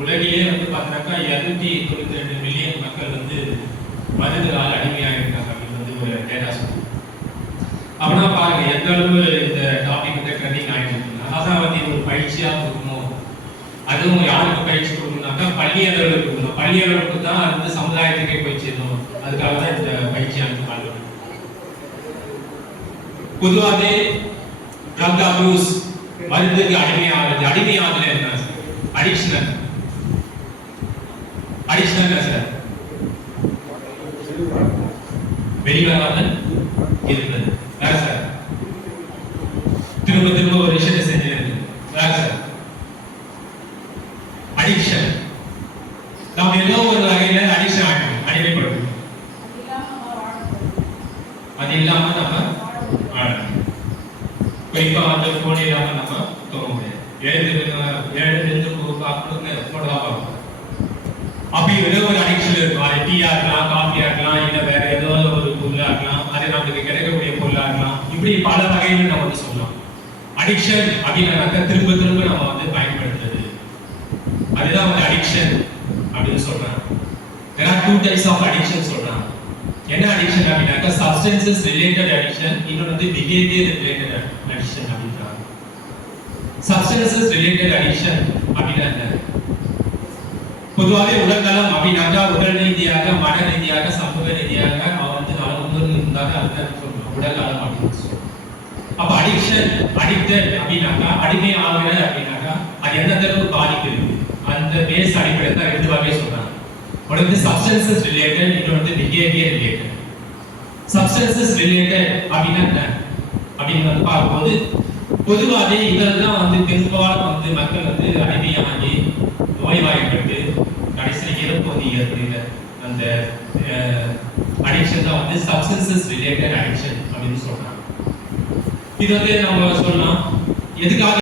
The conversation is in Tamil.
உலகிலே வந்து பார்த்தீங்கன்னாக்கா 292 மில்லியன் மக்கள் வந்து மருந்துகளால் அடிமையாக இருக்காங்க அப்படின்னு வந்து ஒரு டேட்டா சொல்லுது. அப்படின்னா பாருங்க எந்த அளவு இந்த டாபிக் வந்து ட்ரெண்டிங் ஆகிட்டு இருக்குங்க. அதான் வந்து இது ஒரு பயிற்சியாக கொடுக்கணும். அதுவும் யாருக்கு பயிற்சி கொடுக்கணும்னாக்கா பள்ளியாளர்களுக்கு கொடுக்கணும். பள்ளியாளர்களுக்கு தான் அது வந்து சமுதாயத்துக்கே போய் சேரணும். அதுக்காக தான் இந்த பயிற்சியானது பண்ணுறோம். பொதுவாகவே ட்ரக் அபியூஸ் மருந்துக்கு அடிமையாகிறது. அடிமையாகல என்ன அடிக்ஷனல் அடிக்ஷனல் சார் வெளிவராமல் இருக்கிறது. வேற சார் திரும்ப திரும்ப ஒரு விஷயத்தை செஞ்சிருக்கு. வேற சார் அடிக்ஷன் நாம் ஏதோ ஒரு வகையில அடிக்ஷன் ஆகிடும், அடிமைப்படுத்தும். அது இல்லாம நம்ம ஆடணும். குறிப்பா அந்த போன் இல்லாம நம்ம தூங்க முடியாது. எழுந்து பார்க்கணும். அப்படி ஏதோ ஒரு அடிக்ஷன் இருக்கும். அது டீயா இருக்கலாம், காஃபியா இருக்கலாம், இல்ல வேற ஏதோ ஒரு பொருளா இருக்கலாம், அது நமக்கு கிடைக்கக்கூடிய பொருளா இருக்கலாம். இப்படி பல வகையில நம்ம வந்து சொல்லலாம். அடிக்ஷன் அப்படின்னாக்க திரும்ப திரும்ப நம்ம வந்து பயன்படுத்துறது, அதுதான் வந்து அடிக்ஷன் அப்படின்னு சொல்றாங்க. there are two types of addiction சொல்றாங்க. என்ன அடிக்ஷன் அப்படின்னாக்க சப்ஸ்டன்சஸ் ரிலேட்டட் அடிக்ஷன், இன்னொன்று வந்து பிஹேவியர் ரிலேட்டட் அடிக்ஷன் அப்படின்றாங்க. சப்ஸ்டன்சஸ் ரிலேட்டட் அடிக்ஷன் அப்படின்னா என்ன? பொதுவாகவே உடல்நலம் அப்படின்னாக்கா உடல் ரீதியாக, மன ரீதியாக, சமூக ரீதியாக அவன் வந்து நலமுடன் இருந்தாங்க. அதுதான் சொல்றோம் உடல் நலம் அப்படின்னு சொல்றோம். அப்ப அடிக்ஷன் அடிக்டட் அப்படின்னாக்கா அடிமை ஆகுற அப்படின்னாக்கா அது எந்த அளவுக்கு பாதிக்குது அந்த பேஸ் அடிப்படையில் தான் ரெண்டு வகையை சொல்றாங்க. ஒன்று வந்து சப்ஸ்டன்சஸ் ரிலேட்டட், இன்னொன்று வந்து பிஹேவியர் ரிலேட்டட். சப்ஸ்டன்சஸ் ரிலேட்டட் அப்படின்னா என்ன அப்படின்னு வந்து பார்க்கும்போது பொதுவாகவே இதெல்லாம் வந்து பெரும்பாலும் வந்து மக்கள் வந்து அடிமையாகி நோய்வாய்ப்பட்டு கடைசியில் இறப்பு வந்து ஏற்படுகிற அந்த அடிக்ஷன் தான் வந்து சப்ஸ்டன்சஸ் ரிலேட்டட் அடிக்ஷன் அப்படின்னு சொல்றாங்க. இது வந்து நம்ம சொல்லலாம் எதுக்காக